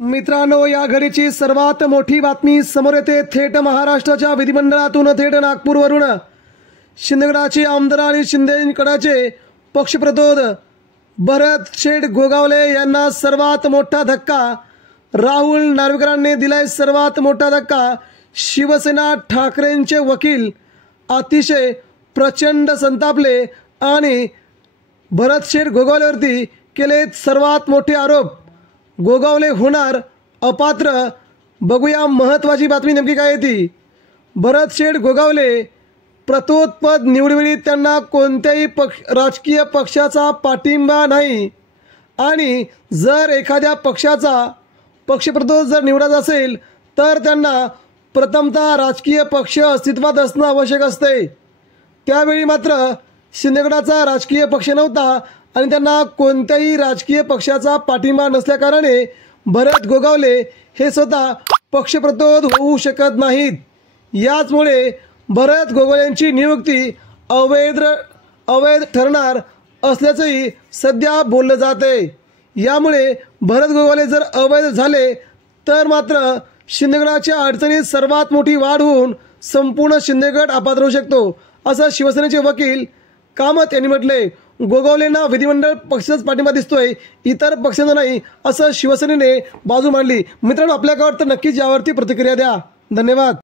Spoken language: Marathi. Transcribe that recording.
मित्रांनो, या घडीची सर्वात मोठी बातमी समोर येते थेट महाराष्ट्राच्या विधिमंडळातून, थेट नागपूरवरून। शिंदेगडाचे आमदार आणि शिंदेगडाचे पक्षप्रतोद भरत शेठ गोगावले यांना सर्वात मोठा धक्का। राहुल नार्वेकरांनी दिलाय सर्वात मोठा धक्का। शिवसेना ठाकरेंचे वकील अतिशय प्रचंड संतापले आणि भरत शेठ गोगावलेवरती केले सर्वात मोठे आरोप। गोगावले होणार अपात्र, बघूया महत्त्वाची बातमी नेमकी काय ती। भरत शेठ गोगावले प्रतोदपद निवडीवेळी त्यांना कोणत्याही राजकीय पक्षाचा पाठिंबा नाही आणि जर एखाद्या पक्षाचा पक्षप्रतोद जर निवडायचा असेल तर त्यांना प्रथमतः राजकीय पक्ष अस्तित्वात असणं आवश्यक असते। त्यावेळी मात्र शिंदेगडाचा राजकीय पक्ष नव्हता आणि त्यांना कोणत्याही राजकीय पक्षाचा पाठिंबा नसल्याकारणे भरत गोगावले हे स्वतः पक्षप्रतोद होऊ शकत नाहीत। याचमुळे भरत गोगावलेंची नियुक्ती अवैध ठरणार असल्याचंही सध्या बोललं जाते। यामुळे भरत गोगावले जर अवैध झाले तर मात्र शिंदेगडाच्या अडचणीत सर्वात मोठी वाढ होऊन संपूर्ण शिंदेगड अपात्र होऊ शकतो, असं शिवसेनेचे वकील कामत यांनी म्हटले। गोगावलेंना विधिमंडळ पक्षाचाच पाठिंबा दिसतोय, इतर पक्षांचा नाही, असं शिवसेनेने बाजू मांडली। मित्रांनो, आपल्या गावात तर नक्कीच यावरती प्रतिक्रिया द्या। धन्यवाद।